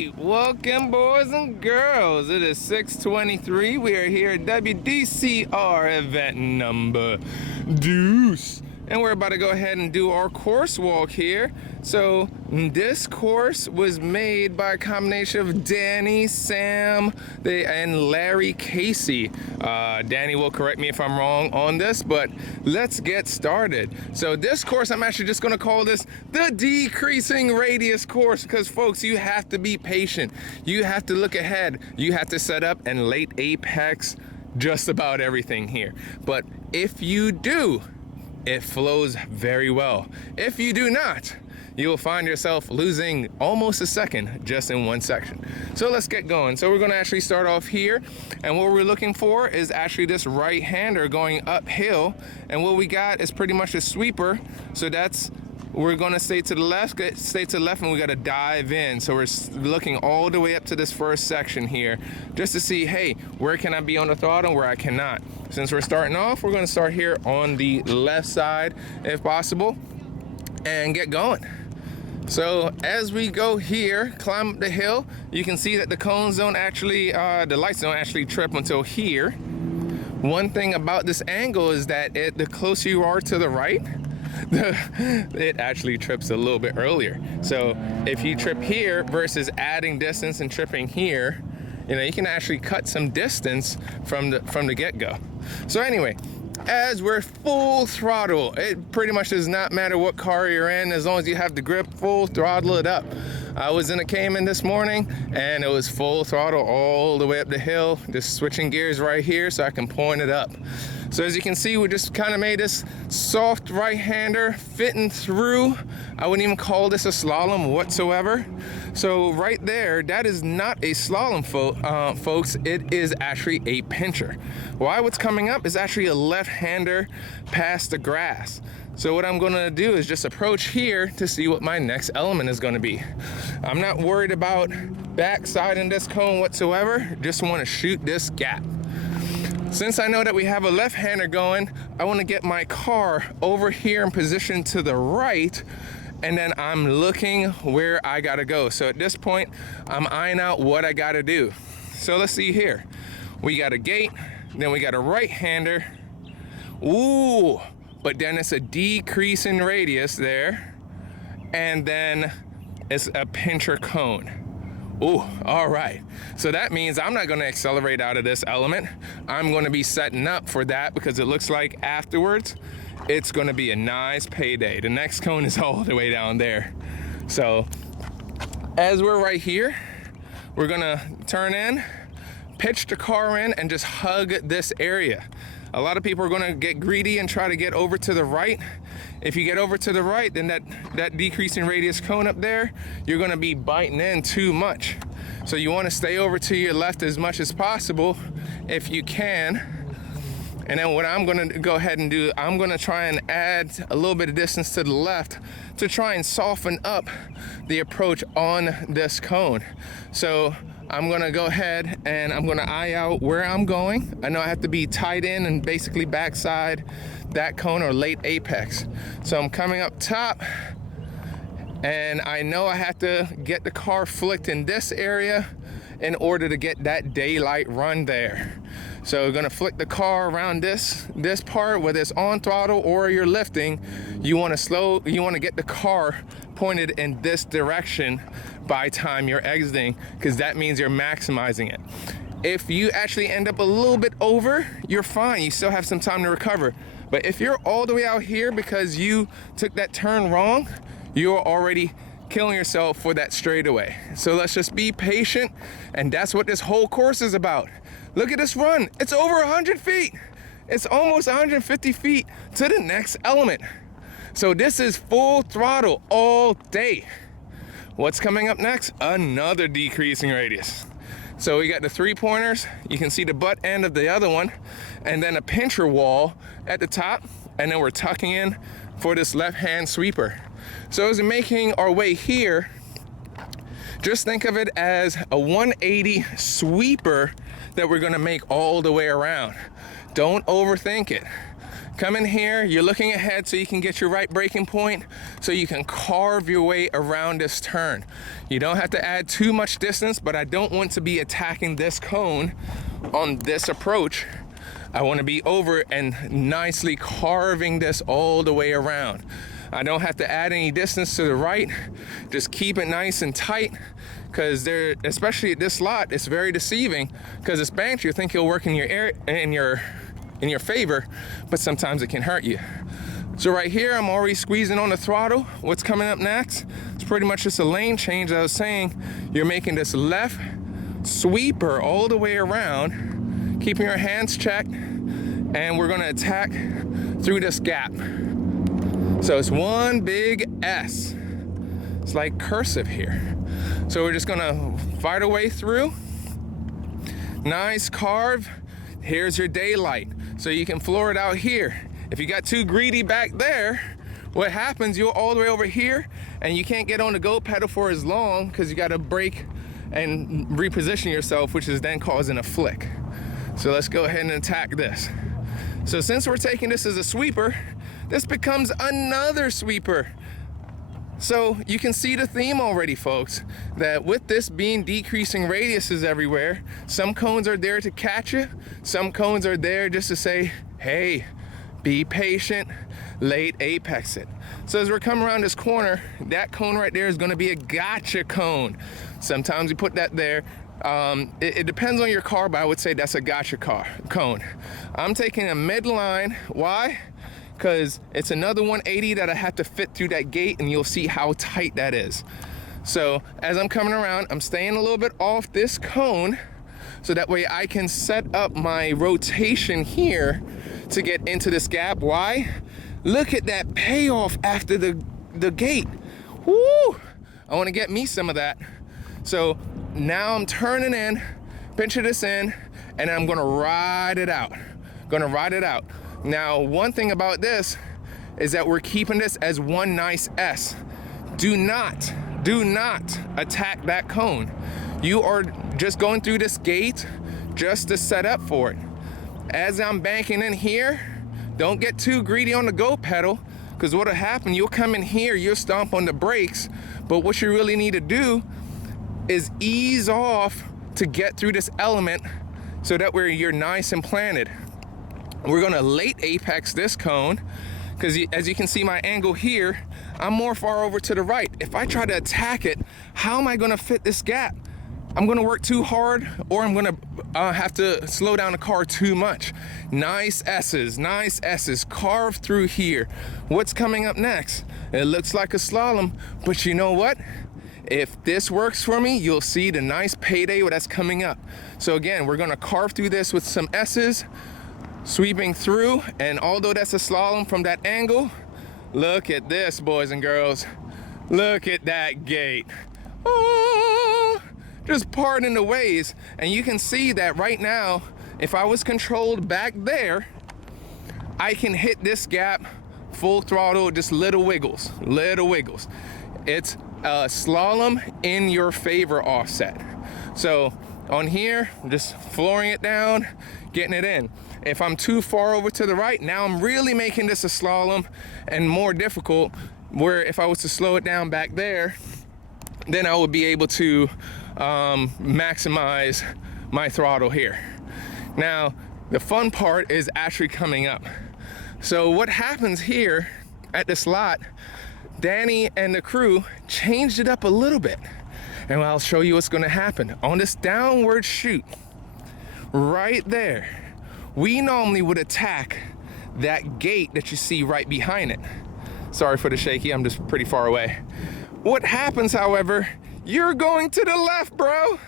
right, welcome boys and girls. It is 6:23. We are here at WDCR event number deuce. And we're about to go ahead and do our course walk here. So this course was made by a combination of Danny, Sam, and Larry Casey. Danny will correct me if I'm wrong on this, but let's get started. So this course, I'm actually just gonna call this the decreasing radius course, because folks, you have to be patient. You have to look ahead. You have to set up and late apex just about everything here. But if you do, it flows very well. If you do not, you'll find yourself losing almost a second just in one section. So let's get going. So we're gonna actually start off here, and what we're looking for is actually this right-hander going uphill, and what we got is pretty much a sweeper. So we're gonna stay to the left, and we gotta dive in. So we're looking all the way up to this first section here, just to see, hey, where can I be on the throttle, where I cannot. Since we're starting off, we're gonna start here on the left side, if possible, and get going. So as we go here, climb up the hill, you can see that the cones don't actually, the lights don't actually trip until here. One thing about this angle is that the closer you are to the right, it actually trips a little bit earlier. So if you trip here versus adding distance and tripping here, you can actually cut some distance from the get-go. So anyway, as we're full throttle, it pretty much does not matter what car you're in, as long as you have the grip, full throttle it up. I was in a Cayman this morning, and it was full throttle all the way up the hill, just switching gears right here so I can point it up. So as you can see, we just kind of made this soft right-hander fitting through. I wouldn't even call this a slalom whatsoever. So right there, that is not a slalom, folks. It is actually a pincher. Why what's coming up is actually a left-hander past the grass. So what I'm gonna do is just approach here to see what my next element is gonna be. I'm not worried about backsiding this cone whatsoever, just wanna shoot this gap. Since I know that we have a left-hander going, I want to get my car over here in position to the right, and then I'm looking where I gotta go. So at this point, I'm eyeing out what I gotta do. So let's see here. We got a gate, then we got a right-hander. Ooh, but then it's a decrease in radius there, and then it's a pincher cone. Oh, all right. So that means I'm not gonna accelerate out of this element. I'm gonna be setting up for that, because it looks like afterwards, it's gonna be a nice payday. The next cone is all the way down there. So as we're right here, we're gonna turn in, pitch the car in, and just hug this area. A lot of people are gonna get greedy and try to get over to the right. If you get over to the right, then that decreasing radius cone up there, you're gonna be biting in too much. So you wanna stay over to your left as much as possible if you can. And then what I'm gonna go ahead and do, I'm gonna try and add a little bit of distance to the left to try and soften up the approach on this cone. So I'm gonna go ahead and I'm gonna eye out where I'm going. I know I have to be tight in and basically backside that cone or late apex. So I'm coming up top, and I know I have to get the car flicked in this area in order to get that daylight run there. So we're gonna flick the car around this part, whether it's on throttle or you're lifting. You wanna get the car pointed in this direction by time you're exiting, because that means you're maximizing it. If you actually end up a little bit over, you're fine. You still have some time to recover. But if you're all the way out here because you took that turn wrong, you're already killing yourself for that straightaway. So let's just be patient, and that's what this whole course is about. Look at this run. It's over 100 feet. It's almost 150 feet to the next element. So this is full throttle all day. What's coming up next? Another decreasing radius. So we got the 3-pointers. You can see the butt end of the other one, and then a pincher wall at the top, and then we're tucking in for this left-hand sweeper. So as we're making our way here, just think of it as a 180 sweeper that we're gonna make all the way around. Don't overthink it. Come in here, you're looking ahead so you can get your right braking point, so you can carve your way around this turn. You don't have to add too much distance, but I don't want to be attacking this cone on this approach. I want to be over and nicely carving this all the way around. I don't have to add any distance to the right. Just keep it nice and tight, because there, especially at this lot, it's very deceiving, because it's banked. You think it'll work in your favor, but sometimes it can hurt you. So right here, I'm already squeezing on the throttle. What's coming up next? It's pretty much just a lane change. I was saying, you're making this left sweeper all the way around, keeping your hands checked, and we're gonna attack through this gap. So it's one big S. It's like cursive here. So we're just gonna fight our way through. Nice carve. Here's your daylight. So you can floor it out here. If you got too greedy back there, what happens, you're all the way over here and you can't get on the go pedal for as long because you gotta brake and reposition yourself, which is then causing a flick. So let's go ahead and attack this. So since we're taking this as a sweeper, this becomes another sweeper. So you can see the theme already, folks, that with this being decreasing radiuses everywhere, some cones are there to catch you, some cones are there just to say, hey, be patient, late apex it. So as we're coming around this corner, that cone right there is gonna be a gotcha cone. Sometimes you put that there. It depends on your car, but I would say that's a gotcha cone. I'm taking a midline. Why? Because it's another 180 that I have to fit through that gate, and you'll see how tight that is. So as I'm coming around, I'm staying a little bit off this cone, so that way I can set up my rotation here to get into this gap. Why? Look at that payoff after the gate. Woo! I want to get me some of that. So now I'm turning in, pinching this in, and I'm gonna ride it out. Now, one thing about this is that we're keeping this as one nice S. Do not attack that cone. You are just going through this gate just to set up for it. As I'm banking in here, don't get too greedy on the go pedal, because what'll happen, you'll come in here, you'll stomp on the brakes, but what you really need to do is ease off to get through this element so that you're nice and planted. We're gonna late apex this cone, because as you can see my angle here, I'm more far over to the right. If I try to attack it, how am I gonna fit this gap? I'm gonna work too hard, or I'm gonna have to slow down the car too much. Nice S's, carve through here. What's coming up next? It looks like a slalom, but you know what? If this works for me, you'll see the nice payday that's coming up. So again, we're gonna carve through this with some S's, sweeping through, and although that's a slalom from that angle, look at this, boys and girls. Look at that gate. Oh, just parting the ways. And you can see that right now, if I was controlled back there, I can hit this gap full throttle, just little wiggles. It's a slalom in your favor offset. So on here, I'm just flooring it down, getting it in. If I'm too far over to the right, now I'm really making this a slalom and more difficult, where if I was to slow it down back there, then I would be able to maximize my throttle here. Now, the fun part is actually coming up. So what happens here at this lot, Danny and the crew changed it up a little bit. And I'll show you what's gonna happen. On this downward shoot, right there, we normally would attack that gate that you see right behind it. Sorry for the shaky, I'm just pretty far away. What happens, however, you're going to the left, bro.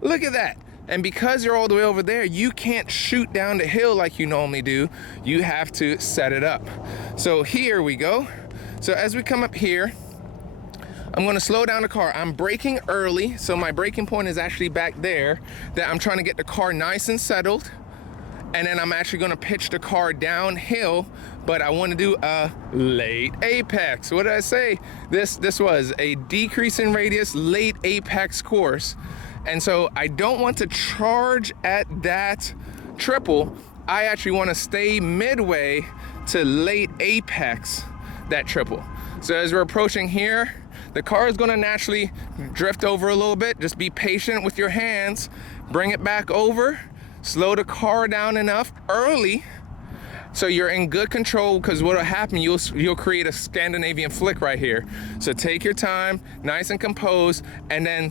Look at that. And because you're all the way over there, you can't shoot down the hill like you normally do. You have to set it up. So here we go. So as we come up here, I'm gonna slow down the car. I'm braking early, so my braking point is actually back there, that I'm trying to get the car nice and settled. And then I'm actually gonna pitch the car downhill, but I wanna do a late apex. What did I say? This was a decrease in radius, late apex course. And so I don't want to charge at that triple. I actually wanna stay midway to late apex that triple. So as we're approaching here, the car is gonna naturally drift over a little bit. Just be patient with your hands, bring it back over, slow the car down enough early so you're in good control, because what'll happen, you'll create a Scandinavian flick right here. So take your time, nice and composed, and then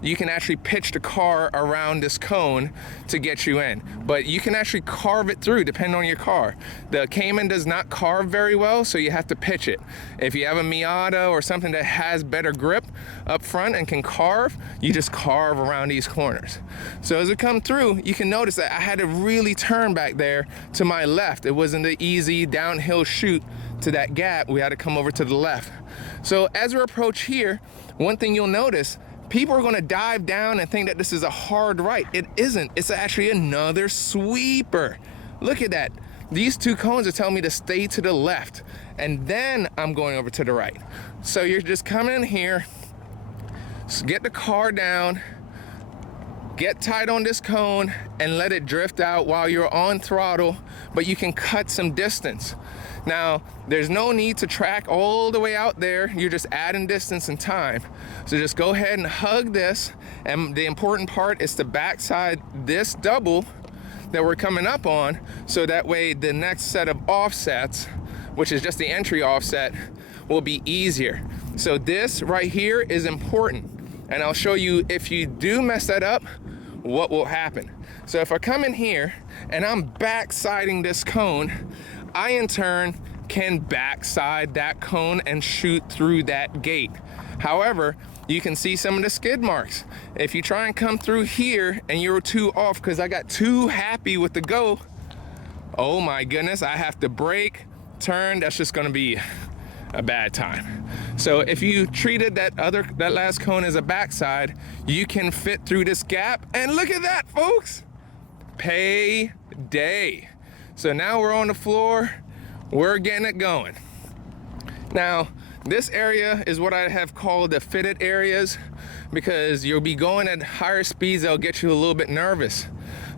you can actually pitch the car around this cone to get you in. But you can actually carve it through depending on your car. The Cayman does not carve very well, so you have to pitch it. If you have a Miata or something that has better grip up front and can carve, you just carve around these corners. So as we come through, you can notice that I had to really turn back there to my left. It wasn't an easy downhill shoot to that gap. We had to come over to the left. So as we approach here, one thing you'll notice, people are gonna dive down and think that this is a hard right. It isn't. It's actually another sweeper. Look at that. These two cones are telling me to stay to the left, and then I'm going over to the right. So you're just coming in here, get the car down, get tight on this cone, and let it drift out while you're on throttle, but you can cut some distance. Now, there's no need to track all the way out there. You're just adding distance and time. So just go ahead and hug this. And the important part is to backside this double that we're coming up on, so that way the next set of offsets, which is just the entry offset, will be easier. So this right here is important. And I'll show you, if you do mess that up, what will happen. So if I come in here and I'm backsiding this cone, I in turn can backside that cone and shoot through that gate. However, you can see some of the skid marks. If you try and come through here and you're too off, because I got too happy with the go, oh my goodness, I have to brake, turn, that's just gonna be a bad time. So if you treated that last cone as a backside, you can fit through this gap, and look at that, folks. Payday. So now we're on the floor, we're getting it going. Now, this area is what I have called the fitted areas, because you'll be going at higher speeds that'll get you a little bit nervous.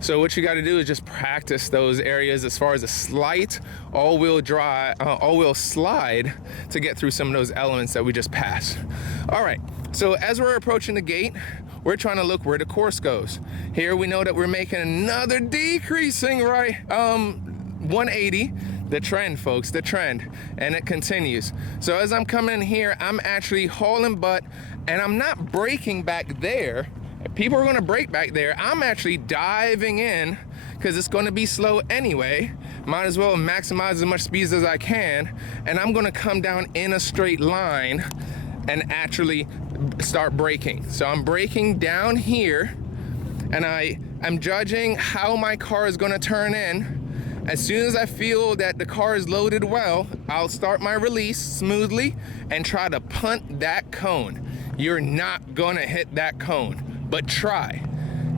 So what you got to do is just practice those areas as far as a slight all-wheel slide to get through some of those elements that we just passed. All right, so as we're approaching the gate, we're trying to look where the course goes. Here we know that we're making another decreasing right 180. The trend, folks, the trend, and it continues. So as I'm coming in here, I'm actually hauling butt, and I'm not braking back there. People are gonna brake back there. I'm actually diving in, because it's gonna be slow anyway. Might as well maximize as much speed as I can, and I'm gonna come down in a straight line and actually start braking. So I'm braking down here, and I'm judging how my car is gonna turn in. As soon as I feel that the car is loaded well, I'll start my release smoothly and try to punt that cone. You're not gonna hit that cone, but try.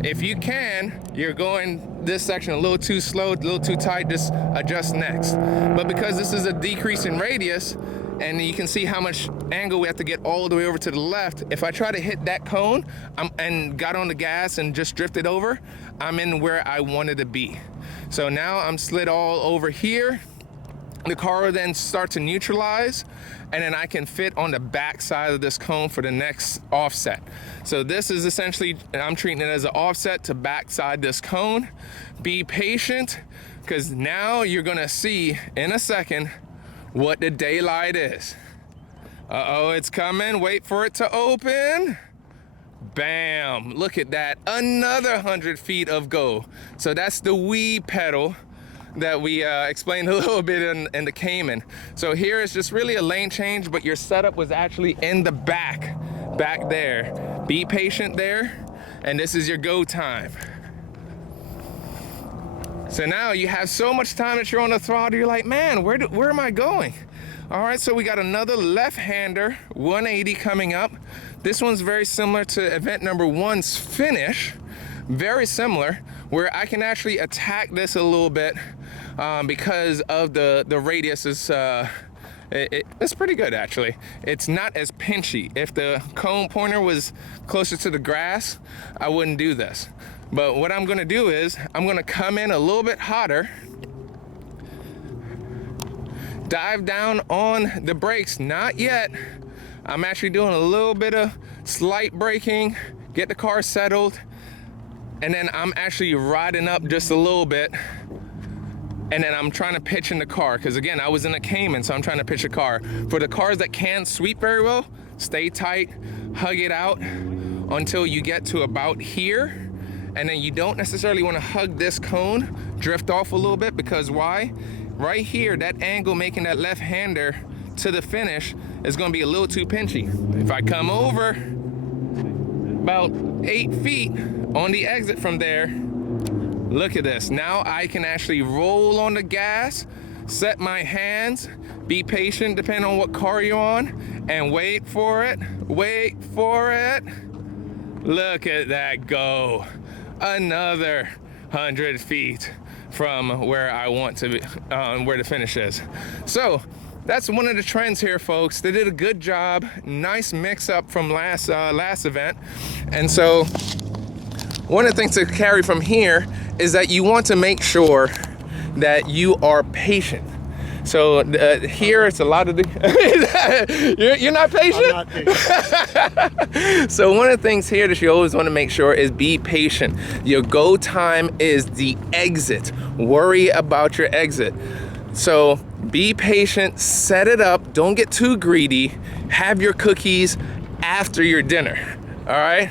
If you can, you're going this section a little too slow, a little too tight, just adjust next. But because this is a decrease in radius, and you can see how much angle we have to get all the way over to the left, if I try to hit that cone and got on the gas and just drifted over, I'm in where I wanted to be. So now I'm slid all over here. The car will then start to neutralize, and then I can fit on the back side of this cone for the next offset. So this is essentially, I'm treating it as an offset to backside this cone. Be patient, because now you're gonna see in a second what the daylight is. Uh-oh, it's coming. Wait for it to open. Bam, look at that, another 100 feet of go. So that's the wee pedal that we explained a little bit in the Cayman. So here is just really a lane change, but your setup was actually in the back there. Be patient there, and this is your go time. So now you have so much time that you're on the throttle, you're like, man, where am I going? All right, so we got another left-hander 180 coming up. This one's very similar to event number 1's finish. Very similar, where I can actually attack this a little bit because of the radius is it's pretty good actually. It's not as pinchy. If the cone pointer was closer to the grass, I wouldn't do this. But what I'm gonna do is I'm gonna come in a little bit hotter, dive down on the brakes. Not yet. I'm actually doing a little bit of slight braking, get the car settled, and then I'm actually riding up just a little bit, and then I'm trying to pitch in the car, because again, I was in a Cayman, so I'm trying to pitch a car. For the cars that can't sweep very well, stay tight, hug it out until you get to about here, and then you don't necessarily want to hug this cone, drift off a little bit, because why? Right here, that angle making that left-hander to the finish is going to be a little too pinchy. If I come over about 8 feet on the exit from there, look at this. Now I can actually roll on the gas, set my hands, be patient depending on what car you're on, and wait for it, wait for it. Look at that go. Another 100 feet from where I want to be, where the finish is. So that's one of the trends here, folks. They did a good job. Nice mix up from last event. And so one of the things to carry from here is that you want to make sure that you are patient. So here it's a lot of the you're not patient? I'm not patient. So one of the things here that you always want to make sure is be patient. Your go time is the exit. Worry about your exit. So be patient, set it up, don't get too greedy, have your cookies after your dinner, all right?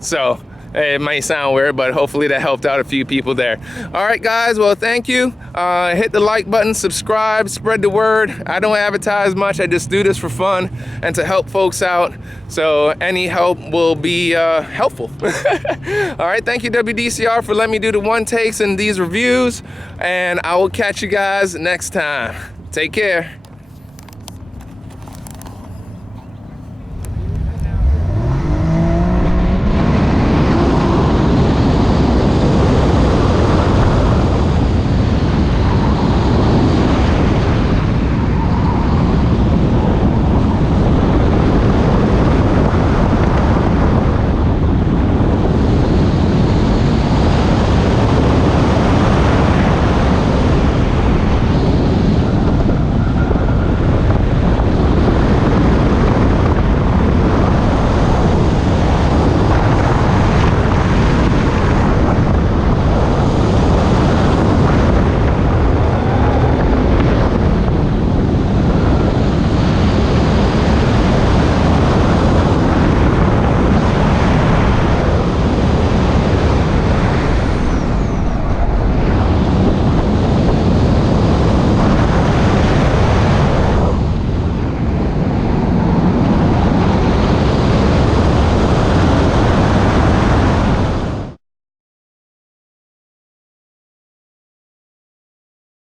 So it might sound weird, but hopefully that helped out a few people there. All right, guys, well, thank you. Hit the like button, subscribe, spread the word. I don't advertise much, I just do this for fun and to help folks out. So any help will be helpful. All right, thank you WDCR for letting me do the one takes and these reviews, and I will catch you guys next time. Take care.